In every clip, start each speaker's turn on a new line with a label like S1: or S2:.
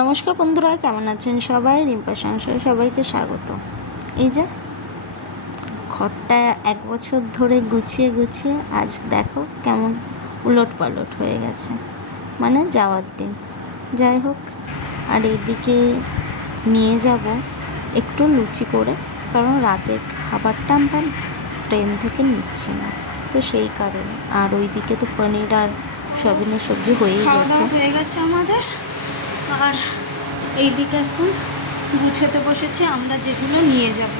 S1: নমস্কার বন্ধুরা কেমন আছেন সবাই? রিম্পা সংসারে সবাইকে স্বাগত। এই যে ঘরটা এক বছর ধরে গুছিয়ে গুছিয়ে আজ দেখো কেমন উলট পালট হয়ে গেছে। মানে যাওয়ার দিন। যাই হোক আর এদিকে নিয়ে যাব একটু লুচি করে কারণ রাতের খাবারটা আমরা ট্রেন থেকে নিচ্ছি না। তো সেই কারণে। আর ওইদিকে তো পনির আর সবিনের সবজি হয়েই গেছে।
S2: হয়ে গেছে আমাদের। আর এইদিকে এখন গুছোতে বসেছি, আমরা যেগুলো নিয়ে যাব।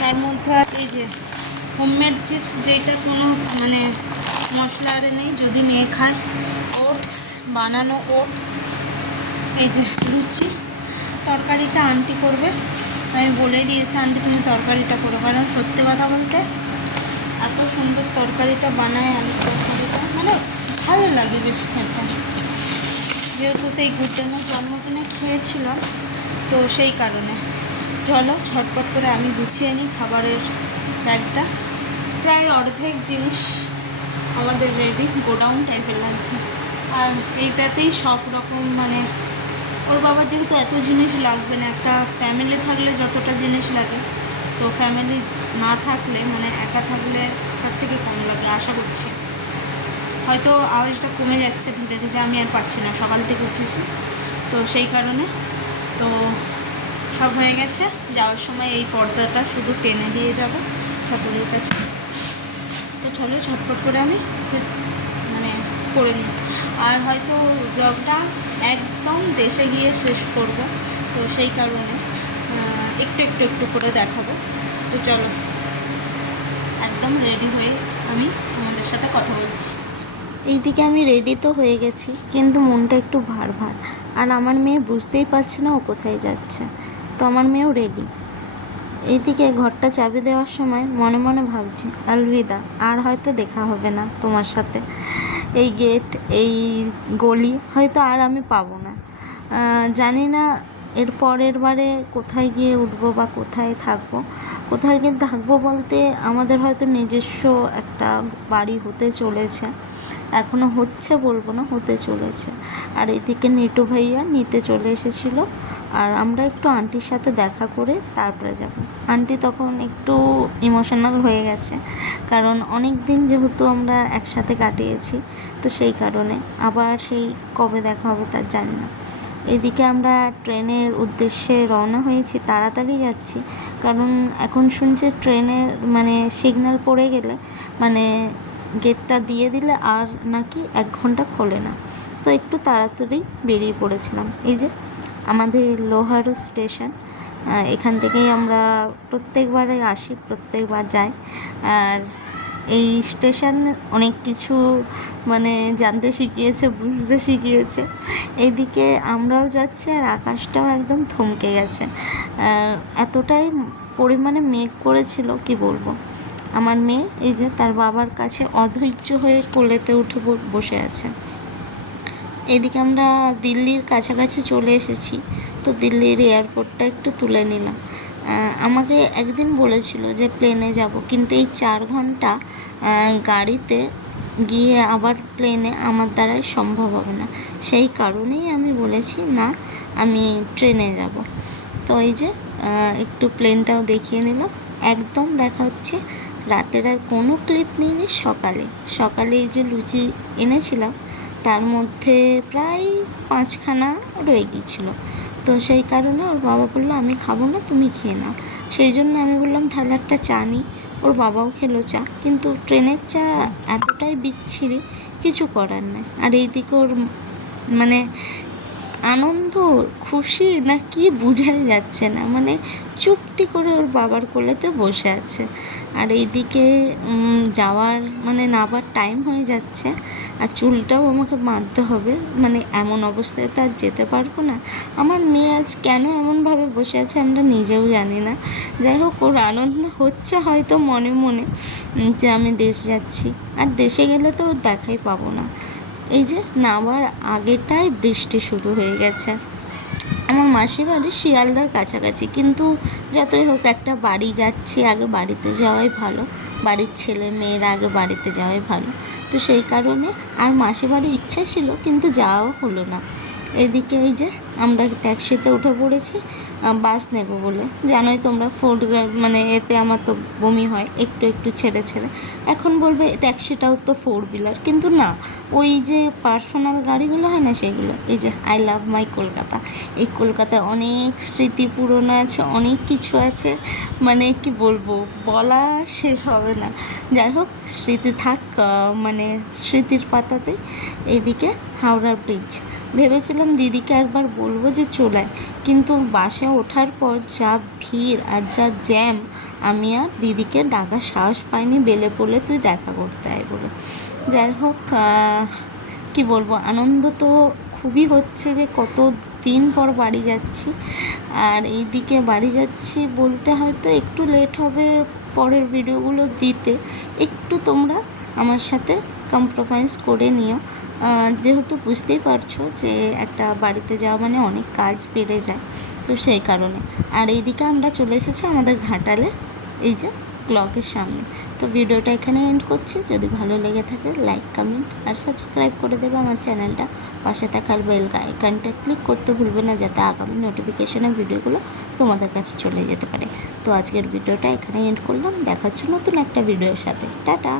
S2: তার মধ্যে এই যে হোমমেড চিপস যেটা কোনো মানে মশলা আরে নেই, যদি মেয়ে খায় ওটস বানানো ওটস এই যে লুচি, তরকারিটা আন্টি করবে। আমি বলে দিয়েছি, আন্টি, তুমি তরকারিটা করো। কারণ সত্যি কথা বলতে এত সুন্দর তরকারিটা বানায় আলুর তরকারিটা মানে ভালো লাগে বেশ খেতে। যেহেতু সেই গুড্ডানোর জন্মদিনে খেয়েছিলাম, তো সেই কারণে। চলো, ঝটপট করে আমি গুছিয়ে নিই খাবারের ব্যাগটা। প্রায় অর্ধেক জিনিস আমাদের রেডি, গোডাউন টাইপের লাগছে। আর এইটাতেই সব রকম মানে ওর বাবার যেহেতু এত জিনিস লাগবে না, একটা ফ্যামিলি থাকলে যতটা জিনিস লাগে, তো ফ্যামিলি না থাকলে মানে একা থাকলে তার থেকে কম লাগে, আশা করছি। হয়তো আওয়াজটা কমে যাচ্ছে ধীরে ধীরে, আমি আর পাচ্ছি না, সকাল থেকে উঠেছি। তো সেই কারণে, তো সব হয়ে গেছে। যাওয়ার সময় এই পর্দাটা শুধু টেনে দিয়ে যাব ঠাকুরের কাছে। তো চলো ঝটপট করে আমি মানে করে নিই। আর হয়তো ব্লগটা একদম দেশে গিয়ে শেষ করব, তো সেই কারণে একটু একটু একটু করে দেখাবো। তো চলো, একদম রেডি হয়ে আমি তোমাদের সাথে কথা বলছি।
S1: এইদিকে আমি রেডি তো হয়ে গেছি, কিন্তু মনটা একটু ভার ভার। আর আমার মেয়ে বুঝতেই পারছে না ও কোথায় যাচ্ছে। তো আমার মেয়েও রেডি এইদিকে ঘরটা চাবি দেওয়ার সময় মনে মনে ভাবছি, আলভিদা, আর হয়তো দেখা হবে না তোমার সাথে। এই গেট এই গলি, হয়তো আর আমি পাবো না। জানি না এর পরের বারে কোথায় গিয়ে উঠবো বা কোথায় থাকব? কোথায় গিয়ে থাকব বলতে আমাদের হয়তো নিজস্ব একটা বাড়ি হতে চলেছে। এখনও হচ্ছে বলব না, হতে চলেছে। আর এদিকে নিটু ভাইয়া নিতে চলে এসেছিল। আর আমরা একটু আন্টির সাথে দেখা করে তারপরে যাব। আন্টি তখন একটু ইমোশনাল হয়ে গেছে। কারণ অনেক দিন যেহেতু আমরা একসাথে কাটিয়েছি, তো সেই কারণে। আবার সেই কবে দেখা হবে তার জানি না। এদিকে আমরা ট্রেনের উদ্দেশ্যে রওনা হয়েছি, তাড়াতাড়ি যাচ্ছি। কারণ এখন শুনছি ট্রেনে মানে সিগন্যাল পড়ে গেলে মানে গেটটা দিয়ে দিলে আর নাকি এক ঘণ্টা খোলে না। তো একটু তাড়াতাড়ি বেরিয়ে পড়েছিলাম। এই যে আমাদের লোহারু স্টেশন এখান থেকেই আমরা প্রত্যেকবারে আসি, প্রত্যেকবার যাই। আর এই স্টেশন অনেক কিছু মানে জানতে শিখিয়েছে, বুঝতে শিখিয়েছে। এইদিকে আমরাও যাচ্ছি আর আকাশটাও একদম থমকে গেছে। এতটাই পরিমাণে মেঘ করেছিল, কি বলব? আমার মেয়ে এই যে তার বাবার কাছে অধৈর্য হয়ে কোলেতে উঠে বসে আছে। এদিকে আমরা দিল্লির কাছাকাছি চলে এসেছি। তো দিল্লির এয়ারপোর্টটা একটু তুলে নিলাম। আমাকে একদিন বলেছিল যে প্লেনে যাব, কিন্তু এই চার ঘণ্টা গাড়িতে গিয়ে আবার প্লেনে আমার দ্বারাই সম্ভব হবে না। সেই কারণেই আমি বলেছি, না, আমি ট্রেনে যাব। তো এই যে একটু প্লেনটাও দেখিয়ে নিলাম। একদম দেখা হচ্ছে, রাতের আর কোনো ক্লিপ নিইনি, সকালে। সকালে এই যে লুচি এনেছিলাম, তার মধ্যে প্রায় পাঁচখানা রয়ে গিয়েছিল। তো সেই কারণে ওর বাবা বলল, আমি খাব না, তুমি খেয়ে নাও। সেই জন্য আমি বললাম, তাহলে একটা চা নিই ওর বাবাও খেলো চা, কিন্তু ট্রেনের চা এতটাই বিচ্ছিরি, কিছু করার নেই। আর এইদিকে ওর মানে আনন্দ, খুশি না কি বোঝাই যাচ্ছে না মানে চুপটি করে ওর বাবার কোলেতে বসে আছে। আর এইদিকে যাওয়ার মানে নাবার টাইম হয়ে যাচ্ছে। আর চুলটাও আমাকে বাঁধতে হবে। মানে এমন অবস্থায় তো আর যেতে পারব না। আমার মেয়ে আজ কেন এমনভাবে বসে আছে আমরা নিজেও জানি না। যাই হোক, ওর আনন্দ হচ্ছে হয়তো মনে মনে যে আমি দেশ যাচ্ছি। আর দেশে গেলে তো ওর দেখাই পাবো না। এই যে নামার আগেটাই বৃষ্টি শুরু হয়ে গেছে। আমার মাসির বাড়ি শিয়ালদার কাছাকাছি। কিন্তু যতই হোক একটা বাড়ি যাচ্ছি, আগে বাড়িতে যাওয়াই ভালো। বাড়ির ছেলে মেয়েরা আগে বাড়িতে যাওয়াই ভালো। তো সেই কারণে আর মাসির বাড়ি ইচ্ছে ছিল, কিন্তু যাওয়াও হলো না। এদিকে এই যে আমরা ট্যাক্সিতে উঠে পড়েছি বাস নেব বলে। জানোই তোমরা ফোর মানে এতে আমার তো বমি হয়, একটু একটু ছেড়ে ছেড়ে। এখন বলবে ট্যাক্সিটাও তো ফোর হুইলার কিন্তু না, ওই যে পার্সোনাল গাড়িগুলো হয় না সেগুলো, এই যে আই লাভ মাই কলকাতা এই কলকাতায় অনেক স্মৃতি পুরনো আছে, অনেক কিছু আছে মানে কি বলব বলা শেষ হবে না। যাই হোক, স্মৃতি থাক মানে স্মৃতির পাতাতে এইদিকে হাওড়া ব্রিজ ভেবেছিলাম দিদিকে একবার বলব যে চলে কিন্তু বাসে ওঠার পর যা ভিড় আর যা জ্যাম, আমি আর দিদিকে ডাকার সাহস পাইনি বেলে পড়লে তুই দেখা করতে আয় বলে। যাই হোক কি বলব, আনন্দ তো খুবই হচ্ছে যে কত দিন পর বাড়ি যাচ্ছি। আর এইদিকে বাড়ি যাচ্ছি বলতে হয়তো একটু লেট হবে পরের ভিডিওগুলো দিতে। একটু তোমরা আমার সাথে কম্প্রোমাইজ করে নিও। যেহেতু বুঝতেই পারছ যে একটা বাড়িতে যাওয়া মানে অনেক কাজ বেড়ে যায়, তো সেই কারণে। আর এইদিকে আমরা চলে এসেছি আমাদের ঘাটালে, এই যে ক্লকের সামনে। তো ভিডিওটা এখানে এন্ড করছি। যদি ভালো লেগে থাকে লাইক কমেন্ট আর সাবস্ক্রাইব করে দেবে আমার চ্যানেলটা। পাশে থাকার বেল আইকনটা ক্লিক করতে ভুলবে না, যাতে আগামী নোটিফিকেশনের ভিডিওগুলো তোমাদের কাছে চলে যেতে পারে। তো আজকের ভিডিওটা এখানে এন্ড করলাম। দেখা নতুন একটা ভিডিওর সাথে। টাটা!